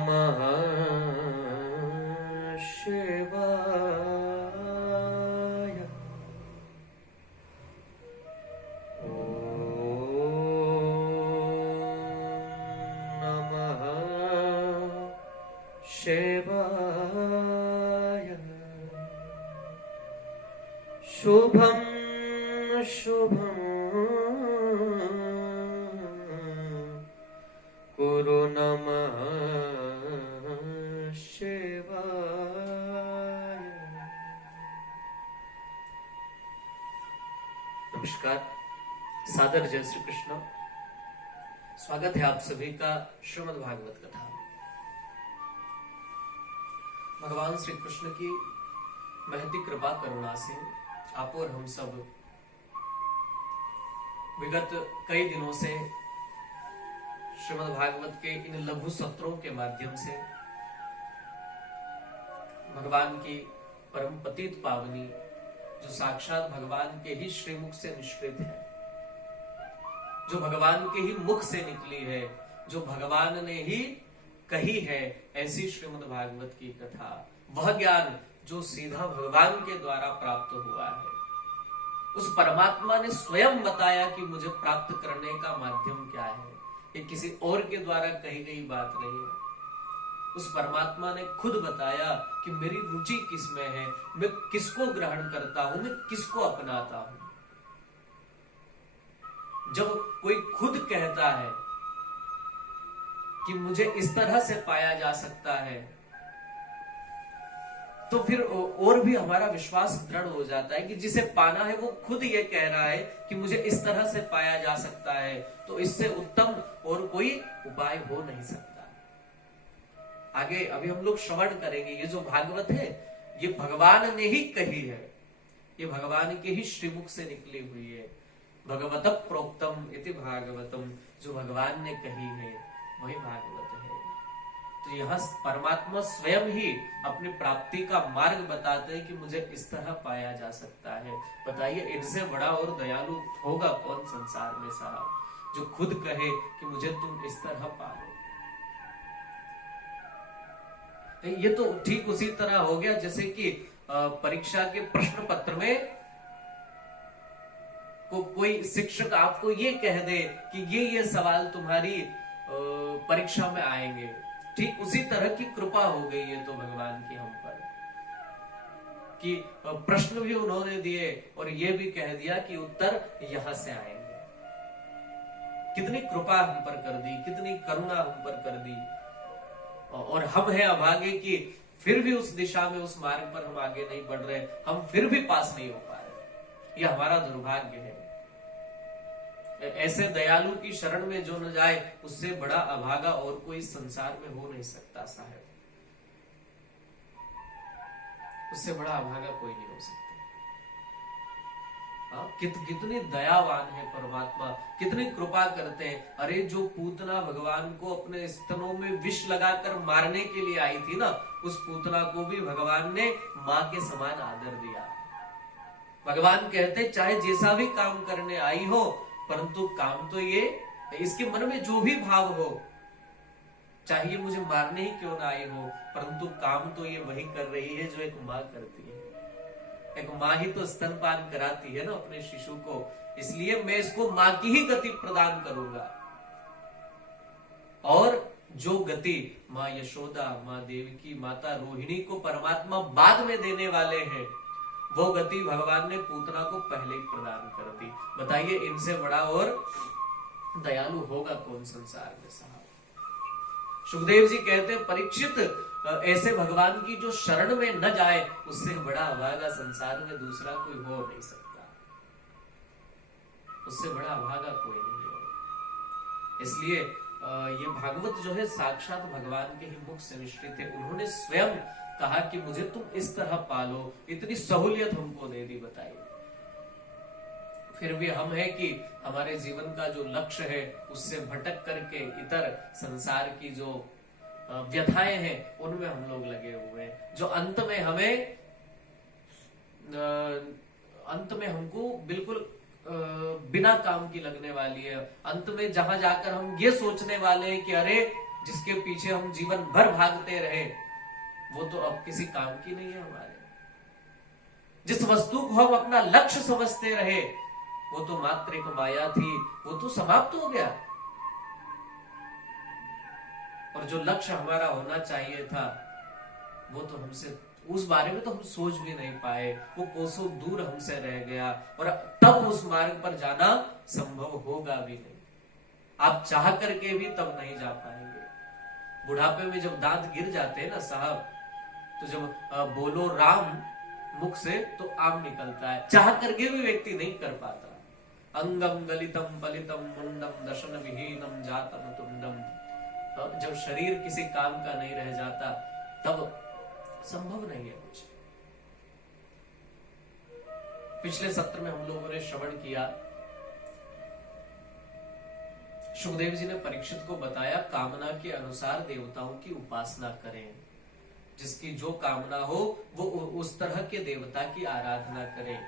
नमः शिवाय। नमः शिवाय। शुभं शुभं कुरु नमः शिवाय। नमस्कार, सादर जय श्री कृष्ण। स्वागत है आप सभी का श्रीमद् भागवत कथा में। भगवान श्री कृष्ण की महती कृपा करुणा से आप और हम सब विगत कई दिनों से श्रीमद् भागवत के इन लघु सत्रों के माध्यम से भगवान की परम पतित पावनी, जो साक्षात भगवान के ही श्रीमुख से निष्कृत है, जो भगवान के ही मुख से निकली है, जो भगवान ने ही कही है, ऐसी श्रीमद् भागवत की कथा, वह ज्ञान जो सीधा भगवान के द्वारा प्राप्त हुआ है, उस परमात्मा ने स्वयं बताया कि मुझे प्राप्त करने का माध्यम क्या है। ये किसी और के द्वारा कही गई बात नहीं है। उस परमात्मा ने खुद बताया कि मेरी रुचि किसमें है, मैं किसको ग्रहण करता हूं, मैं किसको अपनाता हूं। जब कोई खुद कहता है कि मुझे इस तरह से पाया जा सकता है, तो फिर और भी हमारा विश्वास दृढ़ हो जाता है कि जिसे पाना है वो खुद ये कह रहा है कि मुझे इस तरह से पाया जा सकता है, तो इससे उत्तम और कोई उपाय हो नहीं सकता। आगे अभी हम लोग श्रवण करेंगे। ये जो भागवत है ये भगवान ने ही कही है, ये भगवान के ही श्रीमुख से निकली हुई है। भगवत प्रोक्तम इति भागवतम, जो भगवान ने कही है वही भागवत है। तो यहां परमात्मा स्वयं ही अपनी प्राप्ति का मार्ग बताते हैं कि मुझे इस तरह पाया जा सकता है। बताइए, इनसे बड़ा और दयालु होगा कौन संसार में साहब, जो खुद कहे कि मुझे तुम इस तरह पालो। ये तो ठीक उसी तरह हो गया जैसे कि परीक्षा के प्रश्न पत्र में कोई शिक्षक आपको ये कह दे कि ये सवाल तुम्हारी परीक्षा में आएंगे। ठीक उसी तरह की कृपा हो गई है तो भगवान की हम पर, कि प्रश्न भी उन्होंने दिए और ये भी कह दिया कि उत्तर यहां से आएंगे। कितनी कृपा हम पर कर दी, कितनी करुणा हम पर कर दी। और हम हैं अभागे कि फिर भी उस दिशा में, उस मार्ग पर हम आगे नहीं बढ़ रहे, हम फिर भी पास नहीं हो पा रहे। यह हमारा दुर्भाग्य है। ऐसे दयालु की शरण में जो न जाए, उससे बड़ा अभागा और कोई संसार में हो नहीं सकता साहब। उससे बड़ा अभागा कोई नहीं हो सकता। कितनी दयावान है परमात्मा, कितनी कृपा करते हैं। अरे जो पूतना भगवान को अपने स्तनों में विष लगाकर मारने के लिए आई थी ना, उस पूतना को भी भगवान ने मां के समान आदर दिया। भगवान कहते चाहे जैसा भी काम करने आई हो, परंतु काम तो ये, इसके मन में जो भी भाव हो, चाहिए मुझे मारने ही क्यों ना आई हो, परंतु काम तो ये वही कर रही है जो एक माँ करती है। एक माँ ही तो स्तनपान कराती है ना अपने शिशु को, इसलिए मैं इसको माँ की ही गति प्रदान करूंगा। और जो गति माँ यशोदा, माँ देवकी, माता रोहिणी को परमात्मा बाद में देने वाले हैं, वो गति भगवान ने पूतना को पहले ही प्रदान कर दी। बताइए, इनसे बड़ा और दयालु होगा कौन संसार में साहब। सुखदेव जी कहते हैं, परीक्षित ऐसे भगवान की जो शरण में न जाए, उससे बड़ा अभागा संसार में दूसरा कोई हो नहीं सकता। उससे बड़ा अभागा कोई नहीं हो। इसलिए ये भागवत जो है साक्षात भगवान के ही मुख से निश्चित है। उन्होंने स्वयं कहा कि मुझे तुम इस तरह पालो, इतनी सहूलियत हमको दे दी। बताइए, फिर भी हम है कि हमारे जीवन का जो लक्ष्य है उससे भटक करके इतर संसार की जो व्यथाएं हैं उनमें हम लोग लगे हुए हैं, जो अंत में हमको बिल्कुल बिना काम की लगने वाली है। अंत में जहां जाकर हम ये सोचने वाले हैं कि अरे जिसके पीछे हम जीवन भर भागते रहे, वो तो अब किसी काम की नहीं है हमारे। जिस वस्तु को हम अपना लक्ष्य समझते रहे, वो तो मात्र एक माया थी, वो तो समाप्त हो गया। और जो लक्ष्य हमारा होना चाहिए था, वो तो हमसे, उस बारे में तो हम सोच भी नहीं पाए, वो कोसों दूर हमसे रह गया, और तब उस मार्ग पर जाना संभव होगा भी नहीं। आप चाह करके भी तब नहीं जा पाएंगे। बुढ़ापे में जब दांत गिर जाते हैं ना साहब, तो जब बोलो राम मुख से तो आम निकलता है, चाह करके भी व्यक्ति नहीं कर पाता। अंगम गलितम पलितम मुंडम दर्शन विहीनम जातम तुंडम। जब शरीर किसी काम का नहीं रह जाता, तब संभव नहीं है कुछ। पिछले सत्र में हम लोगों ने श्रवण किया, सुखदेव जी ने परीक्षित को बताया, कामना के अनुसार देवताओं की उपासना करें। जिसकी जो कामना हो वो उस तरह के देवता की आराधना करे।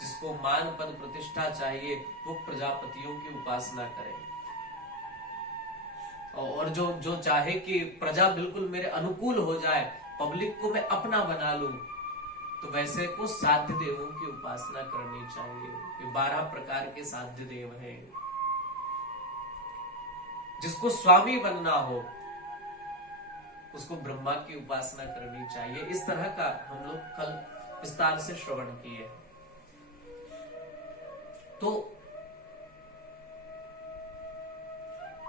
जिसको मान पद प्रतिष्ठा चाहिए वो प्रजापतियों की उपासना करे। और जो चाहे कि प्रजा बिल्कुल मेरे अनुकूल हो जाए, पब्लिक को मैं अपना बना लूं, तो वैसे को साध्य देवों की उपासना करनी चाहिए। ये 12 प्रकार के साध्य देव हैं। जिसको स्वामी बनना हो उसको ब्रह्मा की उपासना करनी चाहिए। इस तरह का हम लोग कल विस्तार से श्रवण किए। तो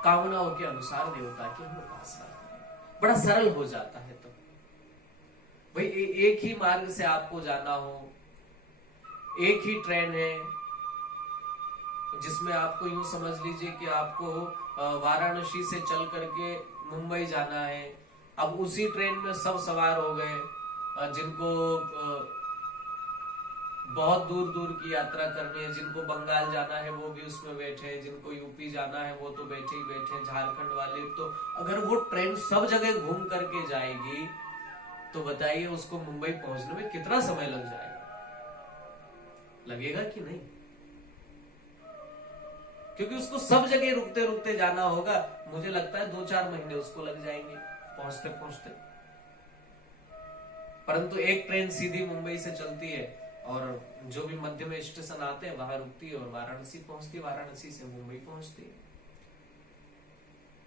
कामनाओं के अनुसार देवता की हम उपासना करें, बड़ा सरल हो जाता है। तो भाई एक ही मार्ग से आपको जाना हो, एक ही ट्रेन है, जिसमें आपको यूं समझ लीजिए कि आपको वाराणसी से चल करके मुंबई जाना है। अब उसी ट्रेन में सब सवार हो गए, जिनको बहुत दूर दूर की यात्रा करनी है, जिनको बंगाल जाना है वो भी उसमें बैठे, जिनको यूपी जाना है वो तो बैठे ही बैठे, झारखंड वाले। तो अगर वो ट्रेन सब जगह घूम करके जाएगी तो बताइए उसको मुंबई पहुंचने में कितना समय लग जाएगा? लगेगा कि नहीं? क्योंकि उसको सब जगह रुकते रुकते जाना होगा। मुझे लगता है 2-4 महीने उसको लग जाएंगे पहुंचते पहुंचते। परंतु एक ट्रेन सीधी मुंबई से चलती है और जो भी मध्य में स्टेशन आते हैं वहां रुकती है और वाराणसी पहुंचती है, वाराणसी से मुंबई पहुंचती है।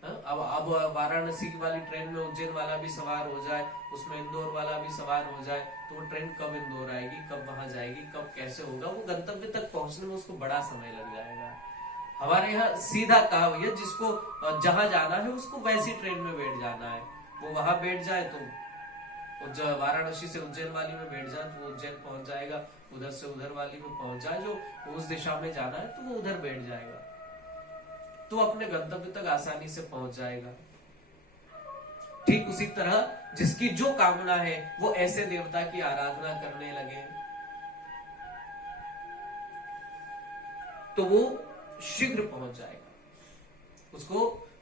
अब वाराणसी वाली ट्रेन में उज्जैन वाला भी सवार हो जाए, उसमें इंदौर वाला भी सवार हो जाए, तो वो ट्रेन कब इंदौर आएगी, कब वहां जाएगी, कब कैसे होगा, वो गंतव्य तक पहुंचने में उसको बड़ा समय लग जाएगा। हमारे यहाँ सीधा कहा भैया, जिसको जहां जाना है उसको वैसी ट्रेन में बैठ जाना है। वो वहां बैठ जाए तो वाराणसी से उज्जैन वाली में बैठ जाए तो वो उज्जैन पहुंच जाएगा, उधर से उधर वाली में पहुंच जाए, जो उस दिशा में जाना है तो वो उधर बैठ जाएगा, तो अपने गंतव्य तक आसानी से पहुंच जाएगा। ठीक उसी तरह जिसकी जो कामना है वो ऐसे देवता की आराधना करने लगे तो वो शीघ्र पहुंच जाएगा, उसको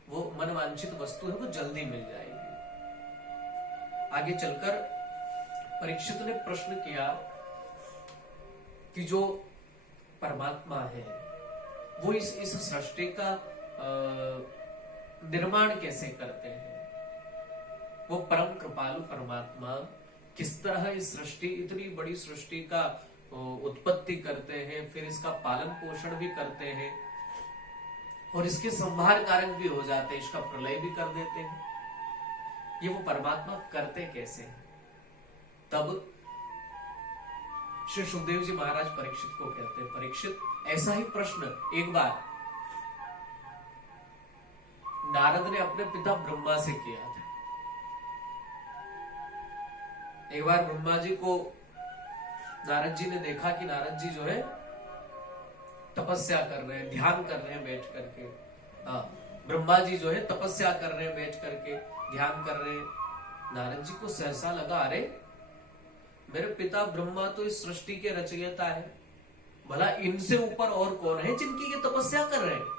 वो मनवांछित वस्तु है वो जल्दी मिल जाएगी। आगे चलकर परीक्षित ने प्रश्न किया कि जो परमात्मा है वो इस सृष्टि का निर्माण कैसे करते हैं? वो परम कृपालु परमात्मा किस तरह इस सृष्टि, इतनी बड़ी सृष्टि का उत्पत्ति करते हैं, फिर इसका पालन पोषण भी करते हैं और इसके संहार कारक भी हो जाते हैं, इसका प्रलय भी कर देते हैं। ये वो परमात्मा करते कैसे हैं? तब श्री सुखदेव जी महाराज परीक्षित को कहते हैं, परीक्षित ऐसा ही प्रश्न एक बार नारद ने अपने पिता ब्रह्मा से किया था। एक बार ब्रह्मा जी को नारद जी ने देखा कि नारद जी जो है तपस्या कर रहे हैं, ध्यान कर रहे हैं बैठ करके। ब्रह्मा जी जो है तपस्या कर रहे हैं बैठ करके, ध्यान कर रहे हैं। नारद जी को सहसा लगा, अरे मेरे पिता ब्रह्मा तो इस सृष्टि के रचयिता है, भला इनसे ऊपर और कौन है जिनकी ये तपस्या कर रहे हैं?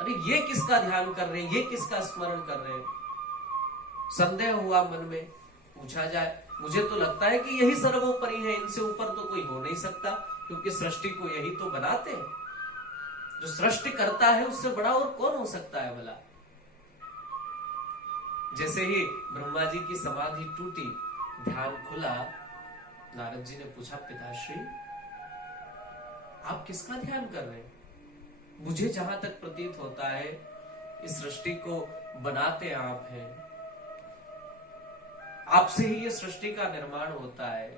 अरे ये किसका ध्यान कर रहे हैं, ये किसका स्मरण कर रहे हैं? संदेह हुआ मन में, पूछा जाए। मुझे तो लगता है कि यही सर्वोपरि है, इनसे ऊपर तो कोई हो नहीं सकता, क्योंकि सृष्टि को यही तो बनाते हैं। जो सृष्टि करता है उससे बड़ा और कौन हो सकता है भला? जैसे ही ब्रह्मा जी की समाधि टूटी, ध्यान खुला, नारद जी ने पूछा, पिताश्री आप किसका ध्यान कर रहे हैं? मुझे जहां तक प्रतीत होता है इस सृष्टि को बनाते आप हैं, आपसे ही ये सृष्टि का निर्माण होता है,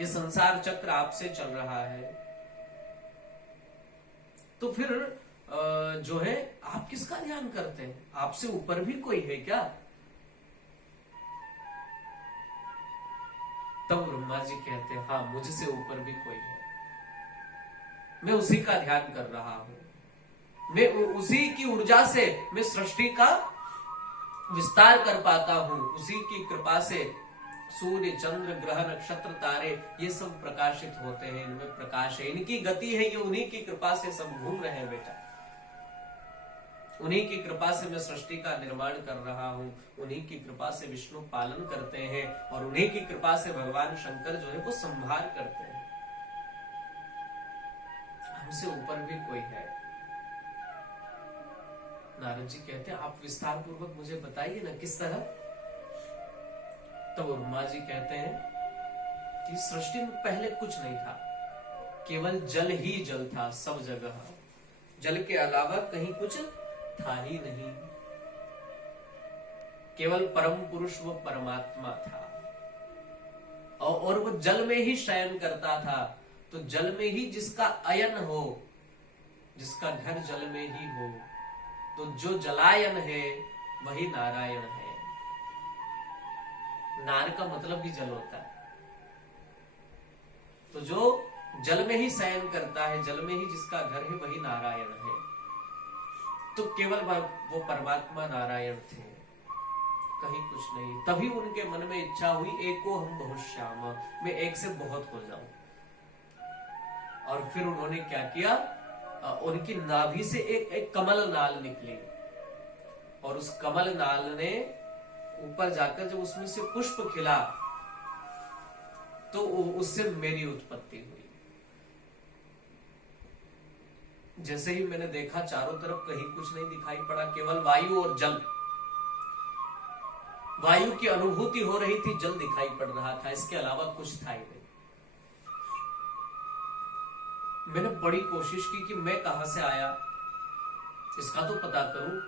ये संसार चक्र आपसे चल रहा है, तो फिर जो है आप किसका ध्यान करते हैं? आपसे ऊपर भी कोई है क्या? तब ब्रह्मा जी कहते हैं, हाँ मुझसे ऊपर भी कोई है, मैं उसी का ध्यान कर रहा हूं, मैं उसी की ऊर्जा से मैं सृष्टि का विस्तार कर पाता हूं, उसी की कृपा से सूर्य चंद्र ग्रह नक्षत्र तारे ये सब प्रकाशित होते हैं, इनमें प्रकाश है, इनकी गति है, ये उन्हीं की कृपा से सब घूम रहे हैं बेटा, उन्हीं की कृपा से मैं सृष्टि का निर्माण कर रहा हूं, उन्हीं की कृपा से विष्णु पालन करते हैं और उन्हीं की कृपा से भगवान शंकर जो है वो संहार करते हैं, हमसे ऊपर भी कोई है। नारद जी कहते हैं, आप विस्तार पूर्वक मुझे बताइए ना किस तरह। तब ब्रह्मा जी कहते हैं कि सृष्टि में पहले कुछ नहीं था, केवल जल ही जल था सब जगह, जल के अलावा कहीं कुछ था ही नहीं, केवल परम पुरुष वो परमात्मा था और वो जल में ही शयन करता था, तो जल में ही जिसका अयन हो, जिसका घर जल में ही हो, तो जो जलायन है वही नारायण है। नार का मतलब भी जल होता है, तो जो जल में ही शयन करता है, जल में ही जिसका घर है वही नारायण है, तो केवल वो परमात्मा नारायण थे, कहीं कुछ नहीं। तभी उनके मन में इच्छा हुई, एको हम बहुत श्याम, मैं एक से बहुत हो जाऊं। और फिर उन्होंने क्या किया, उनकी नाभि से एक कमल नाल निकली और उस कमल नाल ने ऊपर जाकर जब उसमें से पुष्प खिला तो उससे मेरी उत्पत्ति हुई। जैसे ही मैंने देखा चारों तरफ कहीं कुछ नहीं दिखाई पड़ा, केवल वायु और जल, वायु की अनुभूति हो रही थी, जल दिखाई पड़ रहा था, इसके अलावा कुछ था ही नहीं। मैंने बड़ी कोशिश की कि मैं कहां से आया इसका तो पता करूं,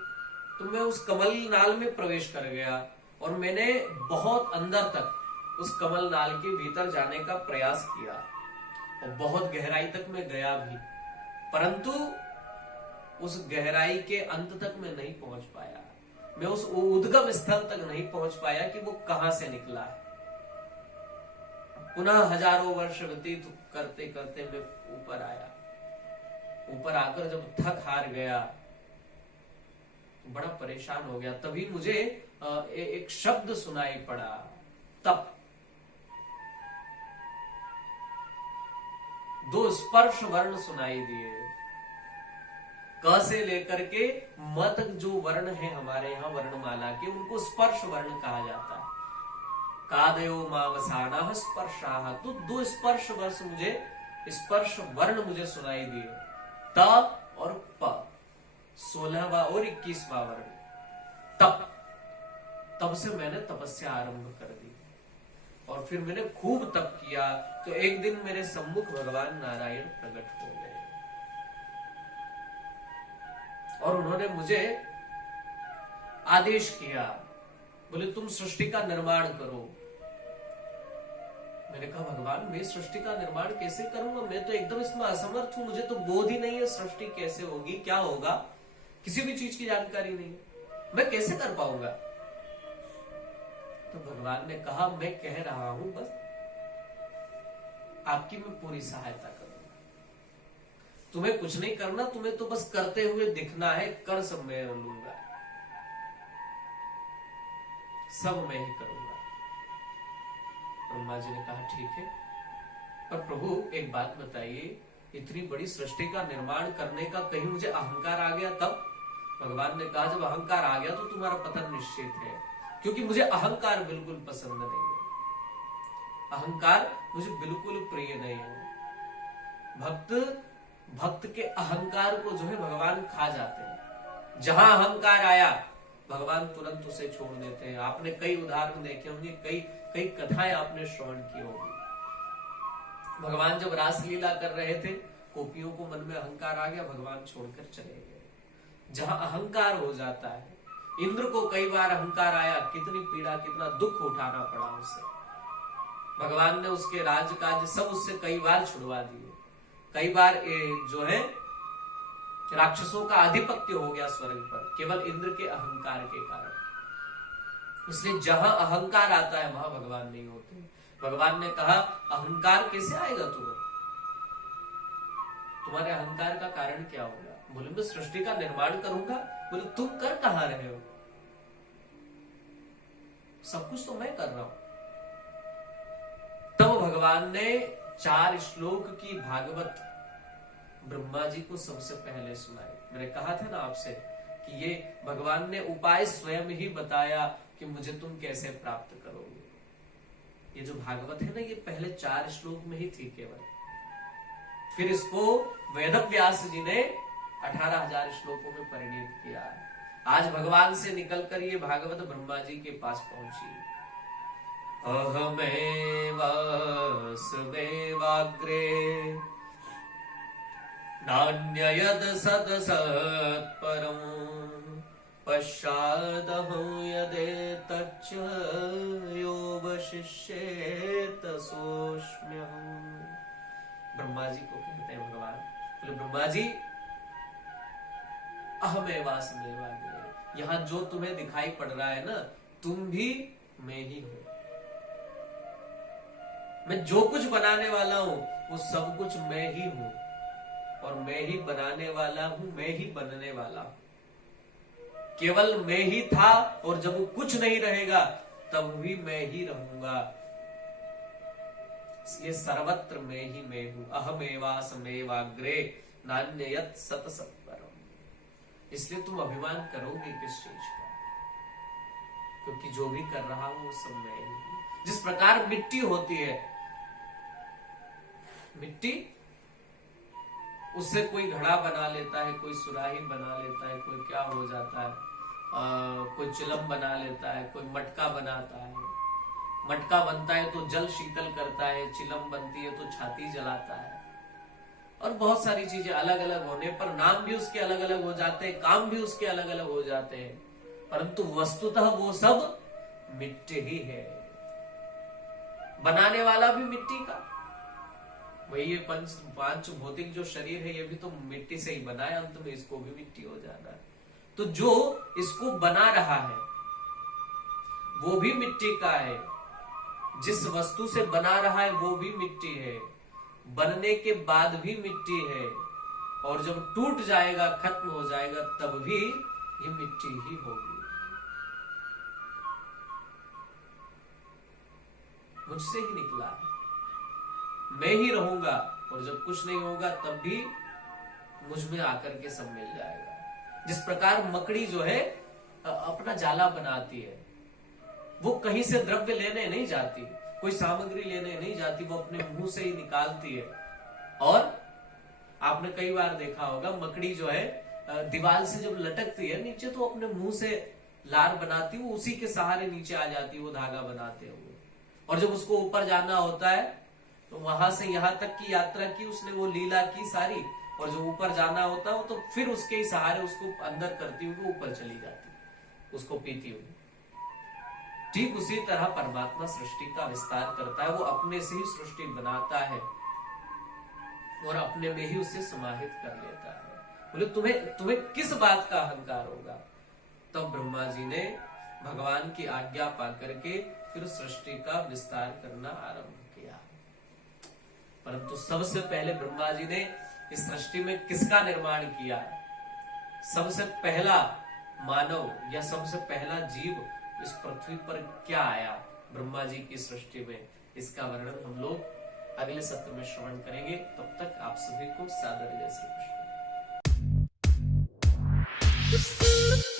तो मैं उस कमल नाल में प्रवेश कर गया और मैंने बहुत अंदर तक उस कमल नाल के भीतर जाने का प्रयास किया और बहुत गहराई तक मैं गया भी, परंतु उस गहराई के अंत तक मैं नहीं पहुंच पाया, मैं उस उद्गम स्थल तक नहीं पहुंच पाया कि वो कहां से निकला है। पुनः हजारों वर्ष व्यतीत करते करते मैं ऊपर आया, ऊपर आकर जब थक हार गया, बड़ा परेशान हो गया, तभी मुझे एक शब्द सुनाई पड़ा, तप। दो स्पर्श वर्ण सुनाई दिए, क से लेकर के म तक जो वर्ण है हमारे यहाँ वर्णमाला के, उनको स्पर्श वर्ण कहा जाता है। कादयो मावसाना स्पर्शाः, तो दो स्पर्श वर्ष मुझे, स्पर्श वर्ण मुझे सुनाई दिए, त और प, 16वां और 21वां वर्ण, तप। तब से मैंने तपस्या आरंभ कर दी और फिर मैंने खूब तप किया, तो एक दिन मेरे सम्मुख भगवान नारायण प्रकट हो गए और उन्होंने मुझे आदेश किया, बोले तुम सृष्टि का निर्माण करो। मैंने कहा भगवान मैं सृष्टि का निर्माण कैसे करूंगा, मैं तो एकदम इसमें असमर्थ हूं, मुझे तो बोध ही नहीं है सृष्टि कैसे होगी, क्या होगा, किसी भी चीज की जानकारी नहीं, मैं कैसे कर पाऊंगा। तो भगवान ने कहा मैं कह रहा हूं, बस आपकी मैं पूरी सहायता करूंगा, तुम्हें कुछ नहीं करना, तुम्हें तो बस करते हुए दिखना है, कर सब मैं लूंगा, सब मैं ही करूंगा। ब्रह्मा जी ने कहा ठीक है, पर प्रभु एक बात बताइए, इतनी बड़ी सृष्टि का निर्माण करने का कहीं मुझे अहंकार आ गया तब? भगवान ने कहा जब अहंकार आ गया तो तुम्हारा पतन निश्चित है, क्योंकि मुझे अहंकार बिल्कुल पसंद नहीं है, अहंकार मुझे बिल्कुल प्रिय नहीं है। भक्त के अहंकार को जो है भगवान खा जाते हैं। जहां अहंकार आया भगवान तुरंत उसे छोड़ देते हैं। आपने कई उदाहरण देखे होंगे, कई कई कथाएं आपने श्रवण की होगी। भगवान जब रासलीला कर रहे थे, गोपियों को मन में अहंकार आ गया, भगवान छोड़कर चले गए। जहां अहंकार हो जाता है, इंद्र को कई बार अहंकार आया, कितनी पीड़ा, कितना दुख उठाना पड़ा उसे। भगवान ने उसके राजकाज सब उससे कई बार छुड़वा दिए। कई बार जो है राक्षसों का आधिपत्य हो गया स्वर्ग पर, केवल इंद्र के अहंकार के कारण। इसलिए जहां अहंकार आता है वहां भगवान नहीं होते। भगवान ने कहा अहंकार कैसे आएगा तुम्हें, तुम्हारे अहंकार का कारण क्या होगा? बोले मैं सृष्टि का निर्माण करूंगा। बोले तुम कर कहां रहे हो, सब कुछ तो मैं कर रहा हूं। तब भगवान ने 4 श्लोक की भागवत ब्रह्मा जी को सबसे पहले सुनाई। मैंने कहा था ना आपसे कि ये भगवान ने उपाय स्वयं ही बताया कि मुझे तुम कैसे प्राप्त करोगे। ये जो भागवत है ना, ये पहले 4 श्लोक में ही थी केवल। फिर इसको वेदव्यास जी ने 18,000 श्लोकों में परिणित किया। आज भगवान से निकलकर ये भागवत ब्रह्मा जी के पास पहुंची। अहमेवास्मेवाग्रे नान्ययद सदसत्परं पश्चादहं यदेतच्च योऽवशिष्येत सोऽस्म्यहम्। ब्रह्मा जी को कहते हैं भगवान। बोले ब्रह्मा जी अहमेवास्मेवाग्रे, यहां जो तुम्हें दिखाई पड़ रहा है ना, तुम भी मैं ही हूं। मैं जो कुछ बनाने वाला हूं वो सब कुछ मैं ही हूं, और मैं ही बनाने वाला हूं, मैं ही बनने वाला हूं। केवल मैं ही था, और जब वो कुछ नहीं रहेगा तब भी मैं ही रहूंगा। इसलिए सर्वत्र मैं ही मैं हूं। अहमेवास्मेवाग्रे नान्ययत् सतसत्परम्। इसलिए तुम अभिमान करोगे किस चीज का, क्योंकि जो भी कर रहा हूं वो सब मैं ही हूं। जिस प्रकार मिट्टी होती है, मिट्टी उससे कोई घड़ा बना लेता है, कोई सुराही बना लेता है, कोई क्या हो जाता है, कोई चिलम बना लेता है, कोई मटका बनाता है। मटका बनता है तो जल शीतल करता है, चिलम बनती है तो छाती जलाता है, और बहुत सारी चीजें अलग अलग होने पर नाम भी उसके अलग अलग हो जाते हैं, काम भी उसके अलग अलग हो जाते हैं, परंतु वस्तुतः वो सब मिट्टी ही है। बनाने वाला भी मिट्टी का, वही ये 5 भौतिक जो शरीर है ये भी तो मिट्टी से ही बना है, अंत में इसको भी मिट्टी हो जाना है। तो जो इसको बना रहा है वो भी मिट्टी का है, जिस वस्तु से बना रहा है वो भी मिट्टी है, बनने के बाद भी मिट्टी है, और जब टूट जाएगा, खत्म हो जाएगा, तब भी ये मिट्टी ही होगी। मुझसे ही निकला है, मैं ही रहूंगा, और जब कुछ नहीं होगा तब भी मुझ में आकर के सब मिल जाएगा। जिस प्रकार मकड़ी जो है अपना जाला बनाती है, वो कहीं से द्रव्य लेने नहीं जाती, कोई सामग्री लेने नहीं जाती, वो अपने मुंह से ही निकालती है। और आपने कई बार देखा होगा, मकड़ी जो है दीवार से जब लटकती है नीचे, तो अपने मुंह से लार बनाती है, वो उसी के सहारे नीचे आ जाती है वो धागा बनाते हुए। और जब उसको ऊपर जाना होता है तो वहां से यहां तक की यात्रा की उसने, वो लीला की सारी, और जो ऊपर जाना होता है तो फिर उसके ही सहारे उसको अंदर करती हुई ऊपर चली जाती, उसको पीती हुई। ठीक उसी तरह परमात्मा सृष्टि का विस्तार करता है, वो अपने से ही सृष्टि बनाता है और अपने में ही उसे समाहित कर लेता है। बोले तुम्हें किस बात का अहंकार होगा? तब ब्रह्मा जी ने भगवान की आज्ञा पा करके फिर सृष्टि का विस्तार करना आरंभ किया। परंतु सबसे पहले ब्रह्मा जी ने इस सृष्टि में किसका निर्माण किया? सबसे पहला मानव या सबसे पहला जीव इस पृथ्वी पर क्या आया ब्रह्मा जी की सृष्टि में, इसका वर्णन हम लोग अगले सत्र में श्रवण करेंगे। तब तक आप सभी को सादर जय श्री कृष्ण।